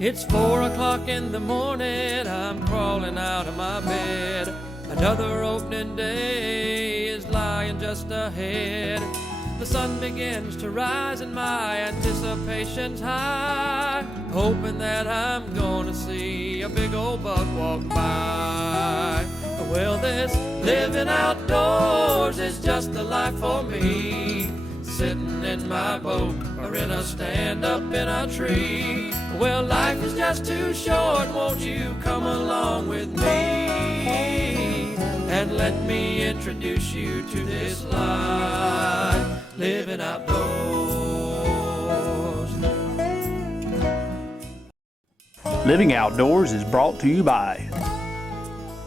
It's 4 o'clock in the morning, I'm crawling out of my bed. Another opening day is lying just ahead. The sun begins to rise and my anticipation's high, hoping that I'm gonna see a big old buck walk by. Well, this living outdoors is just the life for me, sitting in my boat or in a stand up in a tree. Well, life is just too short, won't you come along with me and let me introduce you to this life, living outdoors. Living Outdoors is brought to you by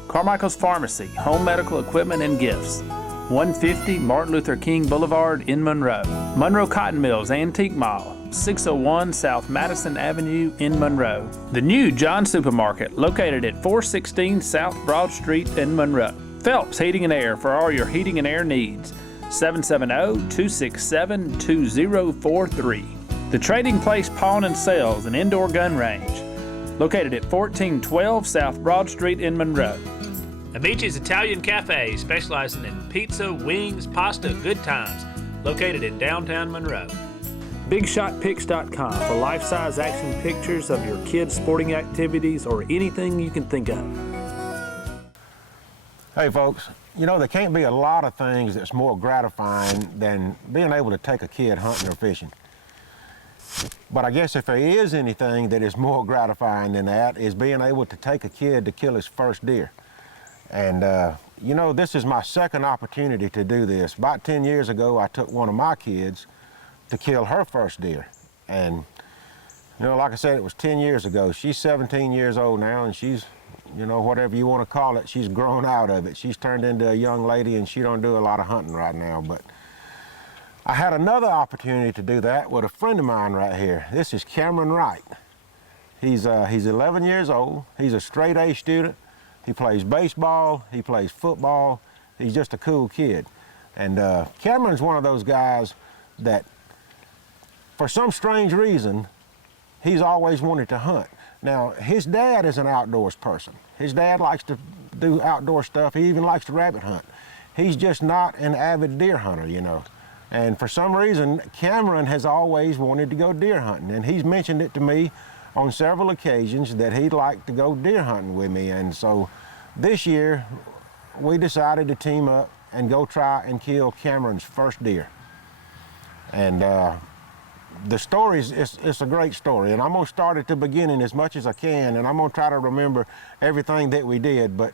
Carmichael's Pharmacy, Home Medical Equipment and Gifts, 150 Martin Luther King Boulevard in Monroe. Monroe Cotton Mills Antique Mall, 601 South Madison Avenue in Monroe. The new John Supermarket, located at 416 South Broad Street in Monroe. Phelps Heating and Air for all your heating and air needs, 770-267-2043. The Trading Place Pawn and Sales, an indoor gun range, located at 1412 South Broad Street in Monroe. Amici's Italian Cafe, specializing in pizza, wings, pasta, good times, located in downtown Monroe. BigShotPics.com for life-size action pictures of your kids' sporting activities or anything you can think of. Hey folks, you know, there can't be a lot of things that's more gratifying than being able to take a kid hunting or fishing. But I guess if there is anything that is more gratifying than that, is being able to take a kid to kill his first deer. And you know, this is my second opportunity to do this. About 10 years ago, I took one of my kids to kill her first deer. And you know, like I said, it was 10 years ago. She's 17 years old now, and she's, you know, whatever you want to call it, she's grown out of it. She's turned into a young lady, and she don't do a lot of hunting right now. But I had another opportunity to do that with a friend of mine right here. This is Cameron Wright. He's 11 years old. He's a straight A student. He plays baseball, he plays football. He's just a cool kid. And Cameron's one of those guys that, for some strange reason, he's always wanted to hunt. Now, his dad is an outdoors person. His dad likes to do outdoor stuff. He even likes to rabbit hunt. He's just not an avid deer hunter, you know. And for some reason, Cameron has always wanted to go deer hunting. And he's mentioned it to me on several occasions that he'd like to go deer hunting with me. And so this year, we decided to team up and go try and kill Cameron's first deer. And the story it's a great story, and I'm gonna start at the beginning as much as I can, and I'm gonna try to remember everything that we did. But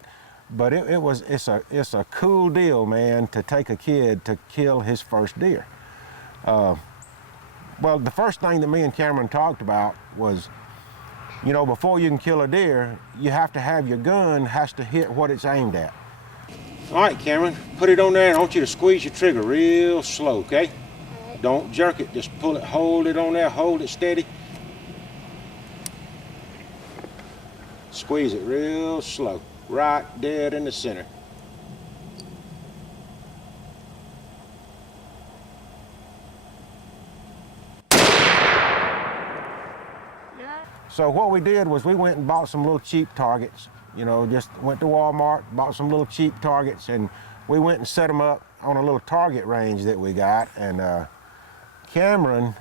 it's a cool deal, man, to take a kid to kill his first deer. Well, the first thing that me and Cameron talked about was, you know, before you can kill a deer, you have to have your gun has to hit what it's aimed at. All right, Cameron, put it on there, and I want you to squeeze your trigger real slow, okay? Don't jerk it, just pull it, hold it on there, hold it steady. Squeeze it real slow, right dead in the center. So what we did was we went and bought some little cheap targets, you know, just went to Walmart, bought some little cheap targets, and we went and set them up on a little target range that we got. And Cameron,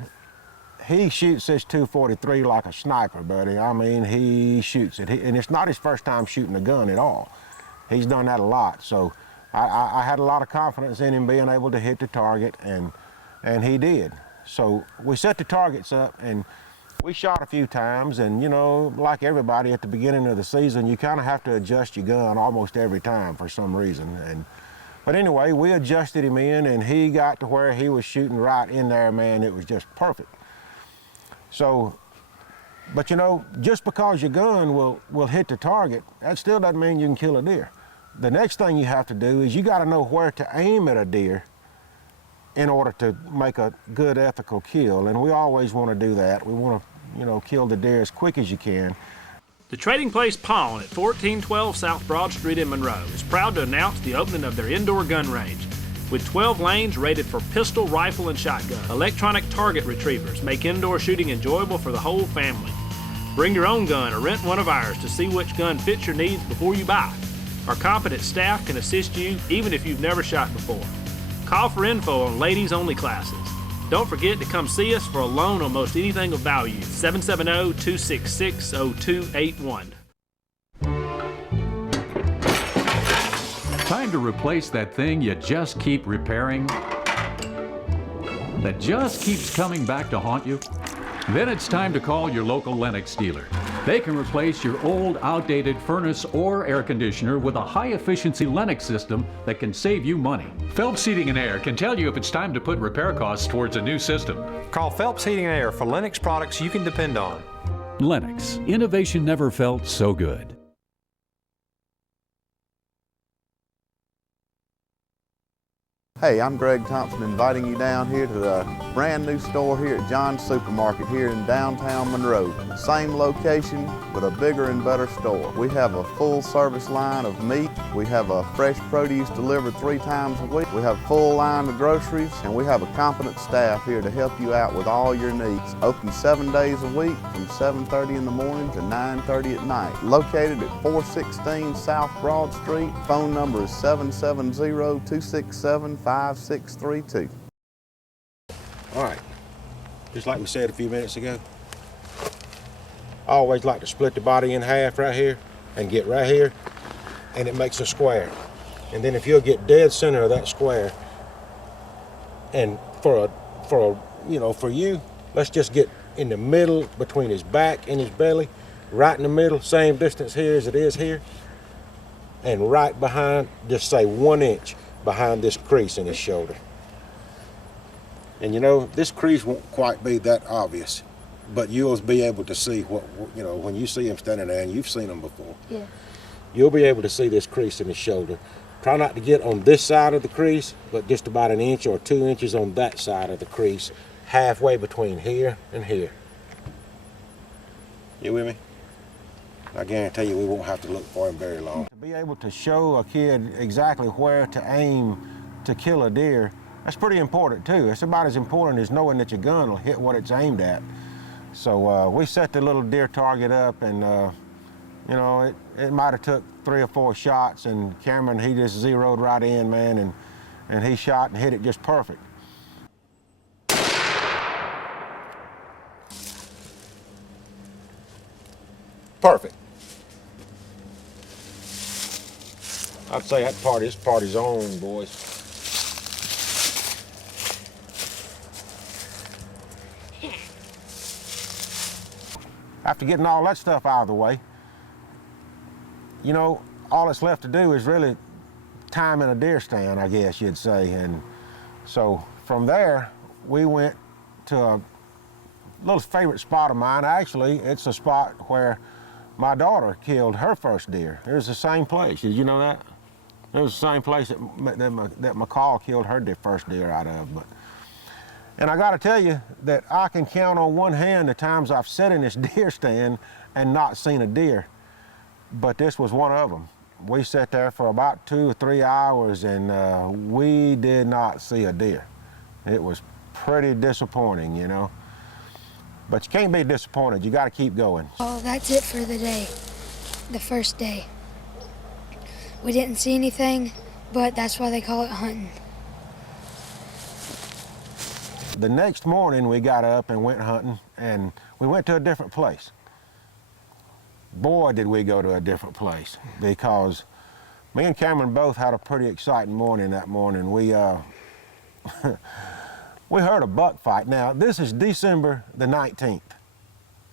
he shoots his 243 like a sniper, buddy. I mean, he shoots it. And it's not his first time shooting a gun at all. He's done that a lot. So I had a lot of confidence in him being able to hit the target, and he did. So we set the targets up, and we shot a few times, and you know, like everybody at the beginning of the season, you kind of have to adjust your gun almost every time for some reason. But anyway, we adjusted him in, and he got to where he was shooting right in there, man. It was just perfect. So, but you know, just because your gun will hit the target, that still doesn't mean you can kill a deer. The next thing you have to do is you got to know where to aim at a deer in order to make a good ethical kill, and we always want to do that. We want to, you know, kill the deer as quick as you can. The Trading Place Pawn at 1412 South Broad Street in Monroe is proud to announce the opening of their indoor gun range. With 12 lanes rated for pistol, rifle, and shotgun, electronic target retrievers make indoor shooting enjoyable for the whole family. Bring your own gun or rent one of ours to see which gun fits your needs before you buy. Our competent staff can assist you even if you've never shot before. Call for info on ladies-only classes. Don't forget to come see us for a loan on most anything of value. 770-266-0281. Time to replace that thing you just keep repairing, that just keeps coming back to haunt you? Then it's time to call your local Lennox dealer. They can replace your old, outdated furnace or air conditioner with a high-efficiency Lennox system that can save you money. Phelps Heating and Air can tell you if it's time to put repair costs towards a new system. Call Phelps Heating and Air for Lennox products you can depend on. Lennox, innovation never felt so good. Hey, I'm Greg Thompson, inviting you down here to the brand new store here at John's Supermarket here in downtown Monroe. Same location, but a bigger and better store. We have a full service line of meat. We have a fresh produce delivered 3 times a week. We have a full line of groceries, and we have a competent staff here to help you out with all your needs. Open 7 days a week from 7:30 in the morning to 9:30 at night. Located at 416 South Broad Street. Phone number is 770-267-5632. All right, just like we said a few minutes ago, I always like to split the body in half right here and get right here, and it makes a square. And then if you'll get dead center of that square, and for you, let's just get in the middle between his back and his belly, right in the middle, same distance here as it is here, and right behind, just say 1 inch behind this crease in his shoulder. And you know, this crease won't quite be that obvious, but you'll be able to see what, you know, when you see him standing there, and you've seen him before. Yeah. You'll be able to see this crease in his shoulder. Try not to get on this side of the crease, but just about 1 inch or 2 inches on that side of the crease, halfway between here and here. You with me? I guarantee you we won't have to look for him very long. To be able to show a kid exactly where to aim to kill a deer, that's pretty important too. It's about as important as knowing that your gun will hit what it's aimed at. So we set the little deer target up, and you know, it might have took 3 or 4 shots, and Cameron, he just zeroed right in, man, and he shot and hit it just perfect. Perfect. I'd say this party's on, boys. After getting all that stuff out of the way, you know, all that's left to do is really time in a deer stand, I guess you'd say. And so from there, we went to a little favorite spot of mine. Actually, it's a spot where my daughter killed her first deer. It was the same place. Did you know that? It was the same place that McCall killed her first deer out of. And I got to tell you that I can count on one hand the times I've sat in this deer stand and not seen a deer. But this was one of them. We sat there for about 2 or 3 hours, and we did not see a deer. It was pretty disappointing, you know. But you can't be disappointed. You got to keep going. Oh, that's it for the day, the first day. We didn't see anything, but that's why they call it hunting. The next morning, we got up and went hunting, and we went to a different place. Boy, did we go to a different place, because me and Cameron both had a pretty exciting morning that morning. We we heard a buck fight. Now, this is December the 19th.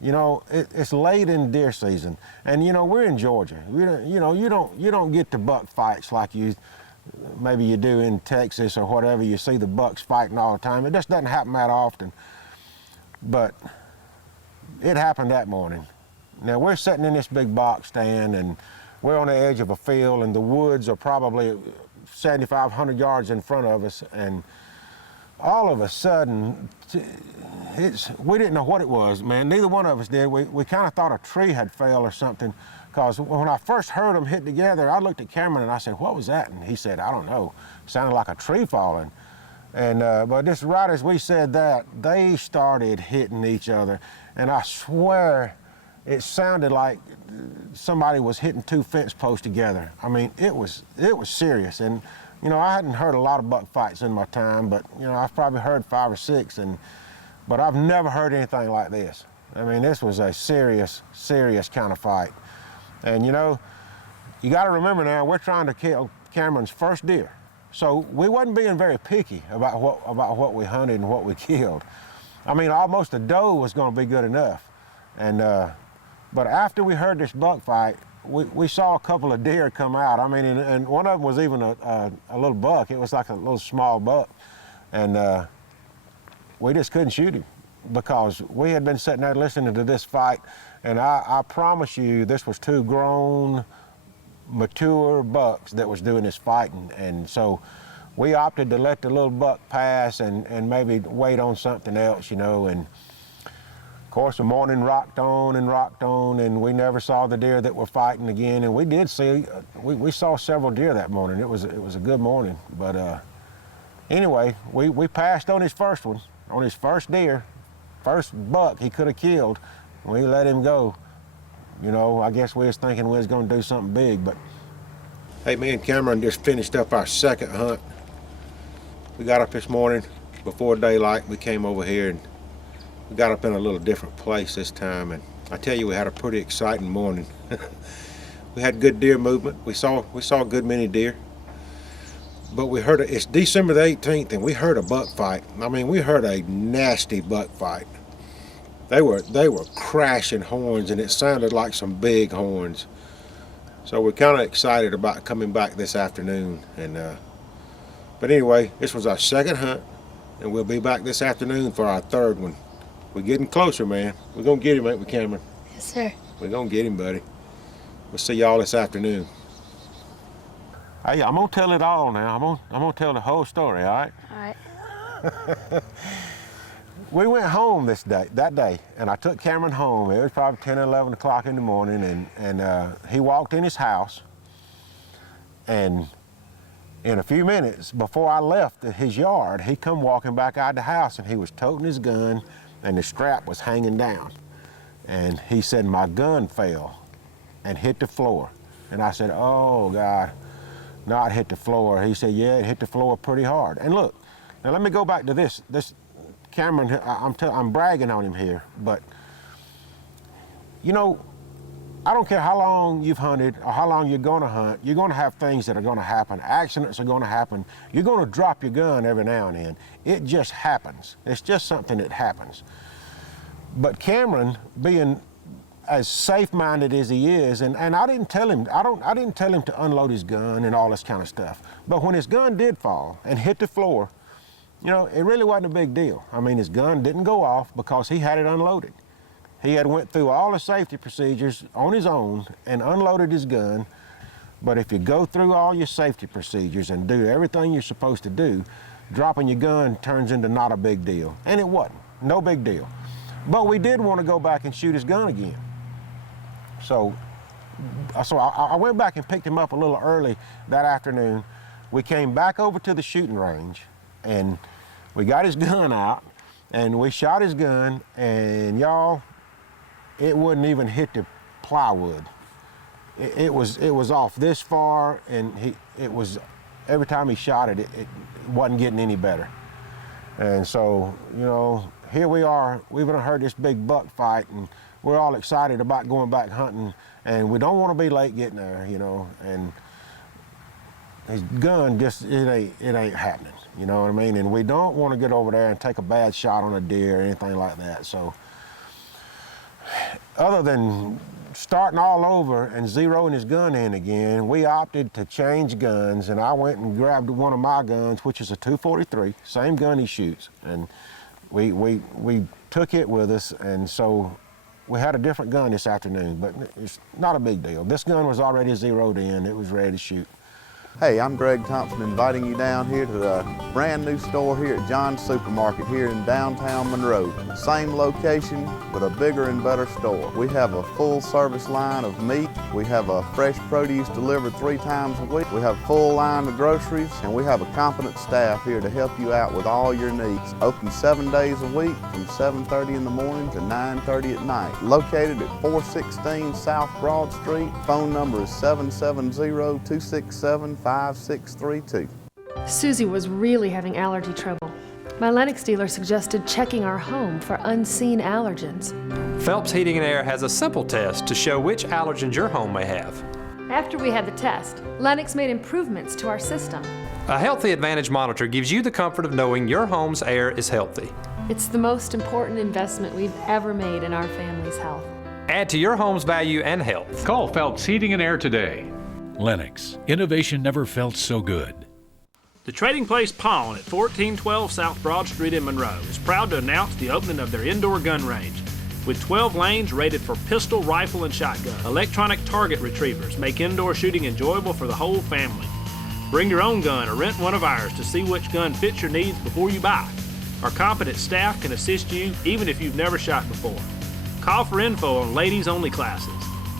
You know, it's late in deer season, and you know, we're in Georgia. You don't get to buck fights like maybe you do in Texas or whatever. You see the bucks fighting all the time. It just doesn't happen that often. But it happened that morning. Now, we're sitting in this big box stand, and we're on the edge of a field, and the woods are probably 7,500 yards in front of us, and all of a sudden, we didn't know what it was, man. Neither one of us did. We kind of thought a tree had fell or something, because when I first heard them hit together, I looked at Cameron and I said, "What was that?" And he said, "I don't know. It sounded like a tree falling." And but just right as we said that, they started hitting each other, and I swear it sounded like somebody was hitting two fence posts together. I mean, it was serious. And, you know, I hadn't heard a lot of buck fights in my time, but, you know, I've probably heard 5 or 6, but I've never heard anything like this. I mean, this was a serious, serious kind of fight. And, you know, you got to remember now, we're trying to kill Cameron's first deer. So we wasn't being very picky about what we hunted and what we killed. I mean, almost a doe was going to be good enough. And, but after we heard this buck fight, we saw a couple of deer come out. I mean, and one of them was even a little buck. It was like a little small buck. And we just couldn't shoot him because we had been sitting there listening to this fight. And I promise you, this was 2 grown, mature bucks that was doing this fighting. And so we opted to let the little buck pass and maybe wait on something else, you know. And of course the morning rocked on, and we never saw the deer that were fighting again. And we did see, we saw several deer that morning. It was a good morning. But anyway, we passed on his first one, on his first deer, first buck he could have killed. We let him go. You know, I guess we was thinking we was gonna do something big, but. Hey, me and Cameron just finished up our second hunt. We got up this morning before daylight. We came over here and we got up in a little different place this time. And I tell you, we had a pretty exciting morning. We had good deer movement. We saw a good many deer. But we heard, it's December the 18th and we heard a buck fight. I mean, we heard a nasty buck fight. They were crashing horns, and it sounded like some big horns. So we're kind of excited about coming back this afternoon. And but anyway, this was our second hunt, and we'll be back this afternoon for our third one. We're getting closer, man. We're gonna get him, ain't we, Cameron? Yes, sir. We're gonna get him, buddy. We'll see y'all this afternoon. Hey, I'm gonna tell it all now. I'm gonna tell the whole story, all right? All right. We went home that day, and I took Cameron home. It was probably 10 or 11 o'clock in the morning, and he walked in his house, and in a few minutes before I left his yard, he come walking back out of the house, and he was toting his gun, and the strap was hanging down. And he said, my gun fell and hit the floor. And I said, oh, God, no, it hit the floor. He said, yeah, it hit the floor pretty hard. And look, now let me go back to this Cameron, I'm bragging on him here, but you know, I don't care how long you've hunted or how long you're gonna hunt, you're gonna have things that are gonna happen. Accidents are gonna happen. You're gonna drop your gun every now and then. It just happens. It's just something that happens. But Cameron, being as safe-minded as he is, and I didn't tell him, I didn't tell him to unload his gun and all this kind of stuff. But when his gun did fall and hit the floor, you know, it really wasn't a big deal. I mean, his gun didn't go off because he had it unloaded. He had went through all the safety procedures on his own and unloaded his gun. But if you go through all your safety procedures and do everything you're supposed to do, dropping your gun turns into not a big deal. And it wasn't, no big deal. But we did want to go back and shoot his gun again. So I went back and picked him up a little early that afternoon. We came back over to the shooting range, and we got his gun out, and we shot his gun, and y'all, it wouldn't even hit the plywood. It was off this far, and it was every time he shot it, it wasn't getting any better. And so, you know, here we are. We've heard this big buck fight, and we're all excited about going back hunting, and we don't want to be late getting there, you know. And his gun just, it ain't happening, you know what I mean? And we don't want to get over there and take a bad shot on a deer or anything like that. So other than starting all over and zeroing his gun in again, we opted to change guns, and I went and grabbed one of my guns, which is a .243, same gun he shoots. And we took it with us, and so we had a different gun this afternoon, but it's not a big deal. This gun was already zeroed in, it was ready to shoot. Hey, I'm Greg Thompson, inviting you down here to the brand new store here at John's Supermarket here in downtown Monroe. Same location, but a bigger and better store. We have a full service line of meat, We have fresh produce delivered 3 times a week. We have a full line of groceries, and we have a competent staff here to help you out with all your needs. Open 7 days a week from 7:30 in the morning to 9:30 at night. Located at 416 South Broad Street. Phone number is 770-267-5632. Susie was really having allergy trouble. My Lennox dealer suggested checking our home for unseen allergens. Phelps Heating and Air has a simple test to show which allergens your home may have. After we had the test, Lennox made improvements to our system. A Healthy Advantage monitor gives you the comfort of knowing your home's air is healthy. It's the most important investment we've ever made in our family's health. Add to your home's value and health. Call Phelps Heating and Air today. Lennox, innovation never felt so good. The Trading Place Pawn at 1412 South Broad Street in Monroe is proud to announce the opening of their indoor gun range. With 12 lanes rated for pistol, rifle, and shotgun, electronic target retrievers make indoor shooting enjoyable for the whole family. Bring your own gun or rent one of ours to see which gun fits your needs before you buy. Our competent staff can assist you even if you've never shot before. Call for info on ladies-only classes.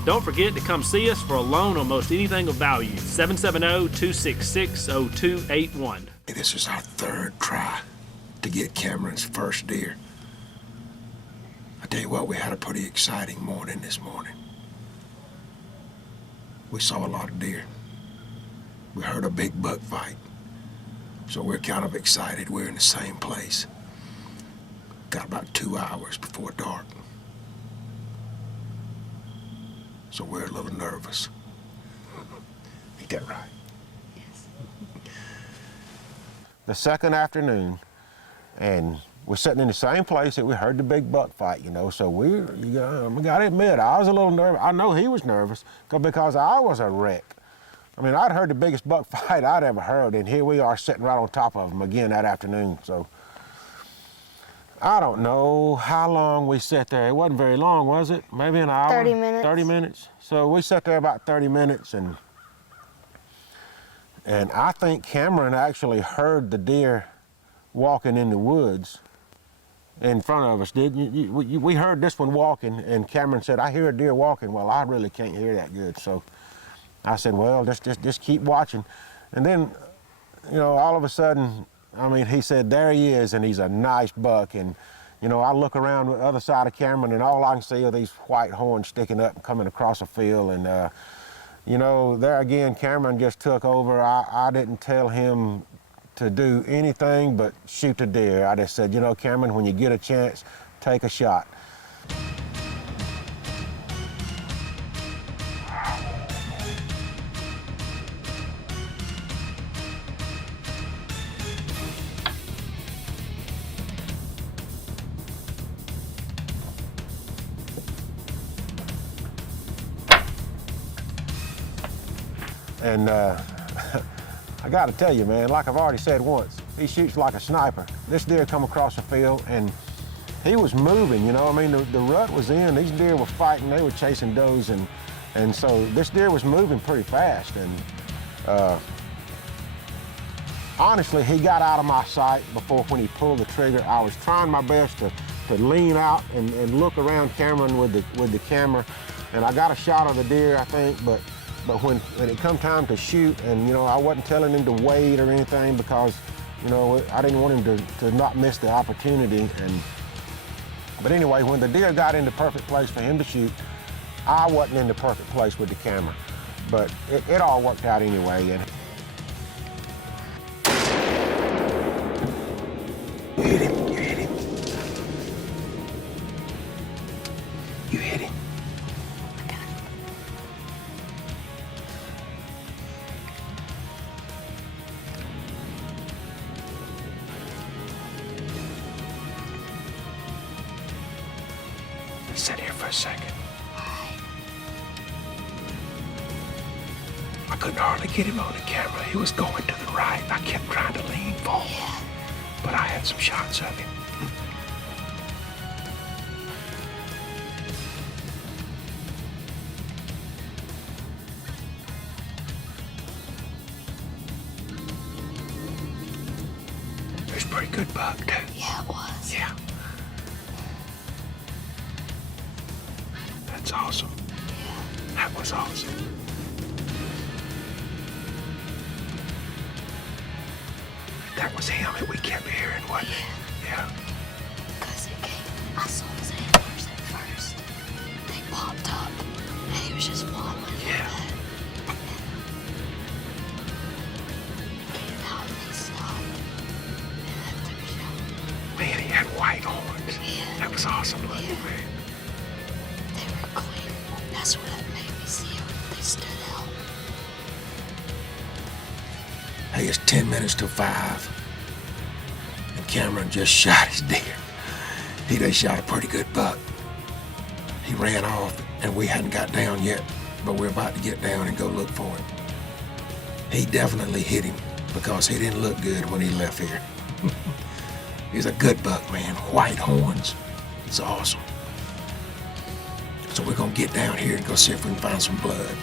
Don't forget to come see us for a loan on most anything of value. 770-266-0281. This is our 3rd try to get Cameron's first deer. I tell you what, we had a pretty exciting morning this morning. We saw a lot of deer. We heard a big buck fight. So we're kind of excited we're in the same place. Got about 2 hours before dark. So we're a little nervous. Ain't that right? Yes. The second afternoon, and we're sitting in the same place that we heard the big buck fight, you know, so we gotta admit, I was a little nervous. I know he was nervous because I was a wreck. I mean, I'd heard the biggest buck fight I'd ever heard, and here we are sitting right on top of him again that afternoon. So I don't know how long we sat there. It wasn't very long, was it? Maybe an hour? 30 minutes. 30 minutes. So we sat there about 30 minutes, and I think Cameron actually heard the deer walking in the woods in front of us, didn't you? We heard this one walking, and Cameron said, "I hear a deer walking." Well, I really can't hear that good, so I said, well, just keep watching. And then, you know, all of a sudden, I mean, he said, there he is, and he's a nice buck. And, you know, I look around the other side of Cameron, and all I can see are these white horns sticking up and coming across a field. And, you know, there again, Cameron just took over. I didn't tell him to do anything but shoot the deer. I just said, you know, Cameron, when you get a chance, take a shot. And I got to tell you, man, like I've already said once, he shoots like a sniper. This deer come across the field, and he was moving, you know. I mean, the rut was in. These deer were fighting. They were chasing does, and so this deer was moving pretty fast. And honestly, he got out of my sight before when he pulled the trigger. I was trying my best to lean out and look around Cameron with the camera, and I got a shot of the deer, I think, but when it come time to shoot, and, you know, I wasn't telling him to wait or anything because, you know, I didn't want him to not miss the opportunity. But anyway, when the deer got in the perfect place for him to shoot, I wasn't in the perfect place with the camera. But it all worked out anyway. And you hit him, you hit him. You hit him. Sit here for a second. I couldn't hardly get him on the camera. He was going to the right. I kept trying to lean forward, but I had some shots of him. It was a pretty good buck, too. Yeah, it was. Yeah. That's awesome. That was awesome. That was him that we kept hearing, wasn't it? Yeah. Because it came, I saw his antlers at first. They popped up, and he was just wobbling. Yeah. And how they stopped. And after the show, Man, he had white horns. Yeah. That was awesome looking, Yeah. man. they were clean. That's what made me see them. They stood out. Hey, it's 10 minutes till 5. And Cameron just shot his deer. He done shot a pretty good buck. He ran off, and we hadn't got down yet, but we're about to get down and go look for him. He definitely hit him because he didn't look good when he left here. He's a good buck, man. White horns. It's awesome. So we're gonna get down here and go see if we can find some blood.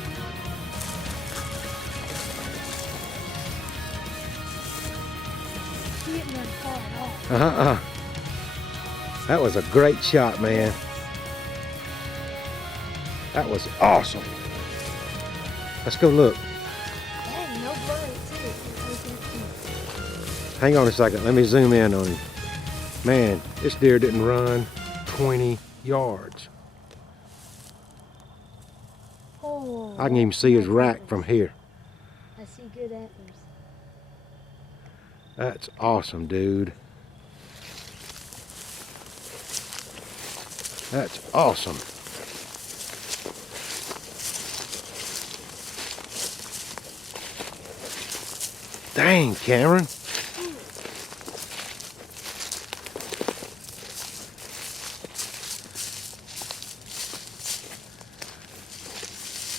He didn't run far at all. That was a great shot, man. That was awesome. Let's go look. Dang, no blood too. Hang on a second. Let me zoom in on him. Man, this deer didn't run 20 yards. Oh, I can even see his rack from here. I see good antlers. That's awesome, dude. That's awesome. Dang, Cameron.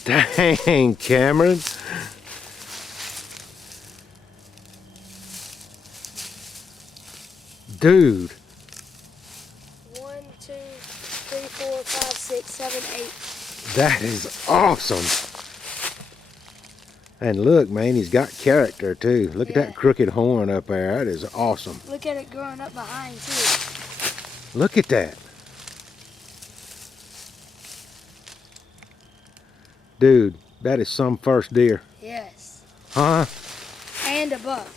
Dang, Cameron. Dude. 1, 2, 3, 4, 5, 6, 7, 8. That is awesome. And look, man, he's got character too. Look at Yeah. that crooked horn up there. That is awesome. Look at it growing up behind too. Look at that. Dude, that is some first deer. Yes. Huh? And a buck.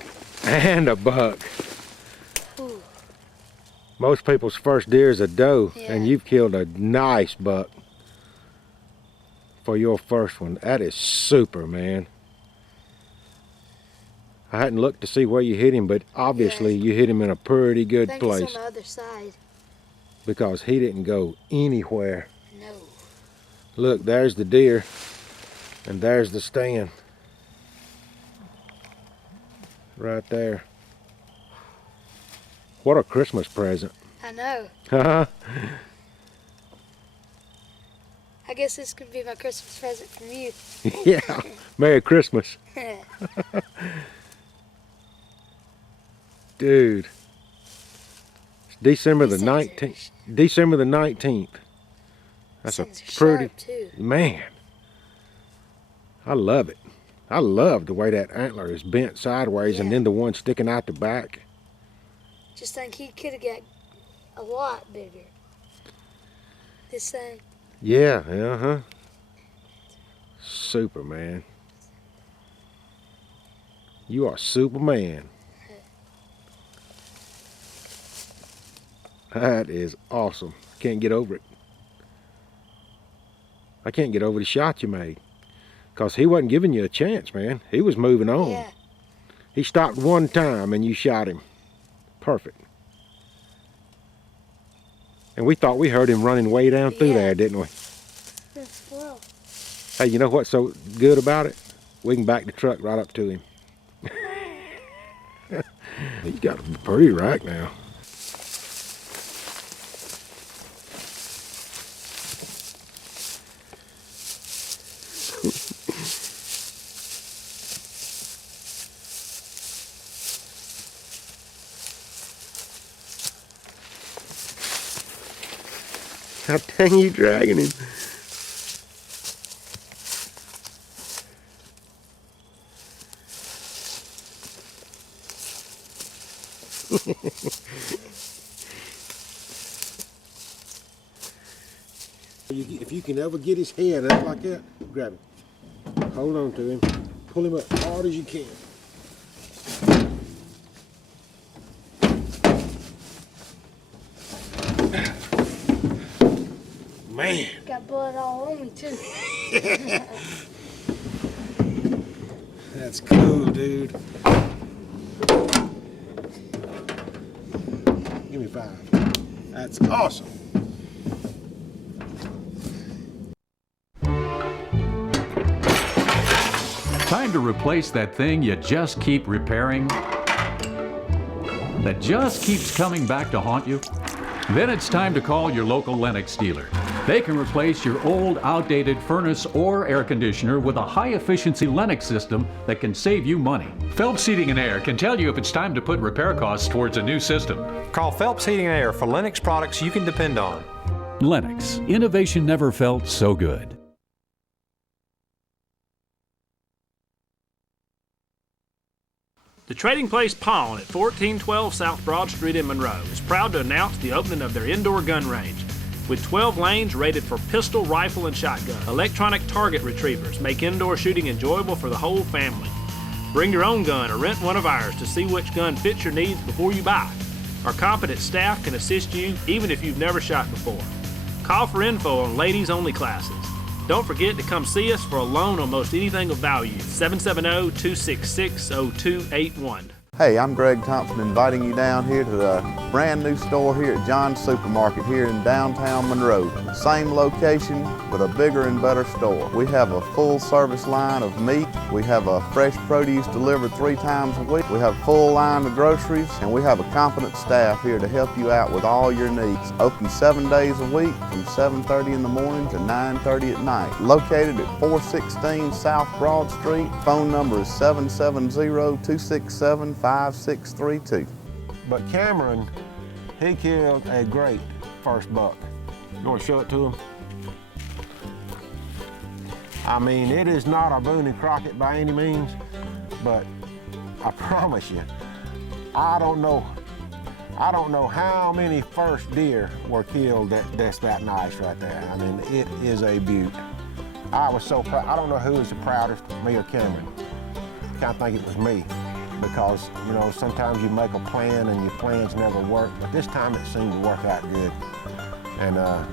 And a buck. Ooh. Most people's first deer is a doe, Yeah. and you've killed a nice buck for your first one. That is super, man. I hadn't looked to see where you hit him, but obviously you hit him in a pretty good I think place it's on the other side. because he didn't go anywhere. No. Look, there's the deer, and there's the stand. Right there. What a Christmas present. I know. Huh? I guess this could be my Christmas present from you. Yeah. Merry Christmas. Dude. It's December the 19th. December the 19th. That's a These things are pretty, sharp, too. man. I love it. I love the way that antler is bent sideways and Yeah. then the one sticking out the back. Just think he could have got a lot bigger. This thing. Yeah, uh-huh. Super, man. You are Superman. That is awesome. Can't get over it. I can't get over the shot you made. Because he wasn't giving you a chance, man. He was moving on. Yeah. He stopped one time and you shot him. Perfect. And we thought we heard him running way down through Yeah. there, didn't we? Well, Hey, you know what's so good about it? We can back the truck right up to him. He's got a pretty rack now. How dang you dragging him? If you can ever get his head up like that, grab him. Hold on to him. Pull him up as hard as you can. Man. Got blood all on me too. That's cool, dude. Give me 5. That's awesome. Time to replace that thing you just keep repairing, that just keeps coming back to haunt you? Then it's time to call your local Lennox dealer. They can replace your old, outdated furnace or air conditioner with a high-efficiency Lennox system that can save you money. Phelps Heating and Air can tell you if it's time to put repair costs towards a new system. Call Phelps Heating and Air for Lennox products you can depend on. Lennox, innovation never felt so good. The Trading Place Pawn at 1412 South Broad Street in Monroe is proud to announce the opening of their indoor gun range. With 12 lanes rated for pistol, rifle, and shotgun, electronic target retrievers make indoor shooting enjoyable for the whole family. Bring your own gun or rent one of ours to see which gun fits your needs before you buy. Our competent staff can assist you even if you've never shot before. Call for info on ladies-only classes. Don't forget to come see us for a loan on most anything of value. 770-266-0281. Hey, I'm Greg Thompson inviting you down here to the brand new store here at John's Supermarket here in downtown Monroe. Same location, but a bigger and better store. We have a full service line of meat. We have a fresh produce delivered 3 times a week. We have a full line of groceries, and we have a competent staff here to help you out with all your needs. Open 7 days a week from 7:30 in the morning to 9:30 at night. Located at 416 South Broad Street. Phone number is 770-267-5632. But Cameron, he killed a great first buck. You want to show it to him? I mean, it is not a Boone and Crockett by any means, but I promise you, I don't know how many first deer were killed that's that nice right there. I mean, it is a beaut. I was so proud. I don't know who was the proudest, me or Cameron. I kind of think it was me. Because, you know, sometimes you make a plan and your plans never work, but this time it seemed to work out good. And I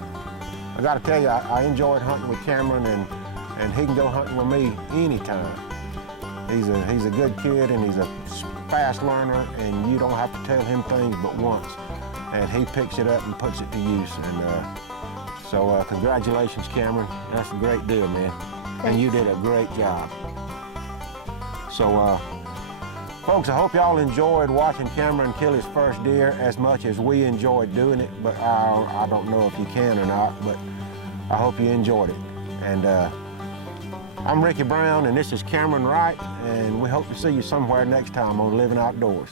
got to tell you, I enjoyed hunting with Cameron, and he can go hunting with me anytime. He's a good kid, and he's a fast learner, and you don't have to tell him things but once. And he picks it up and puts it to use. And so congratulations, Cameron. That's a great deal, man. And you did a great job. So, folks, I hope y'all enjoyed watching Cameron kill his first deer as much as we enjoyed doing it, but I don't know if you can or not, but I hope you enjoyed it. And I'm Ricky Brown, and this is Cameron Wright, and we hope to see you somewhere next time on Living Outdoors.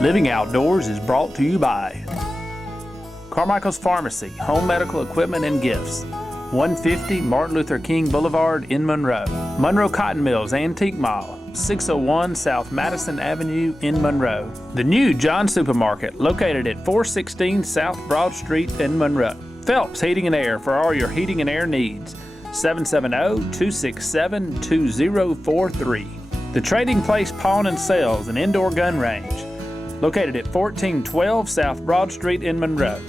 Living Outdoors is brought to you by Carmichael's Pharmacy, Home Medical Equipment and Gifts, 150 Martin Luther King Boulevard in Monroe. Monroe Cotton Mills Antique Mall, 601 South Madison Avenue in Monroe. The new John Supermarket, located at 416 South Broad Street in Monroe. Phelps Heating and Air for all your heating and air needs. 770-267-2043. The Trading Place Pawn and Sales and Indoor Gun Range, located at 1412 South Broad Street in Monroe.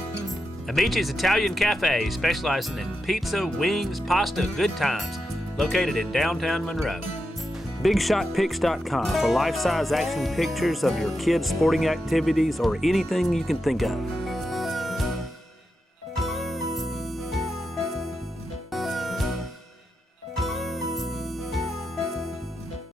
Amici's Italian Cafe, specializing in pizza, wings, pasta, good times, located in downtown Monroe. BigShotPics.com for life-size action pictures of your kids' sporting activities or anything you can think of.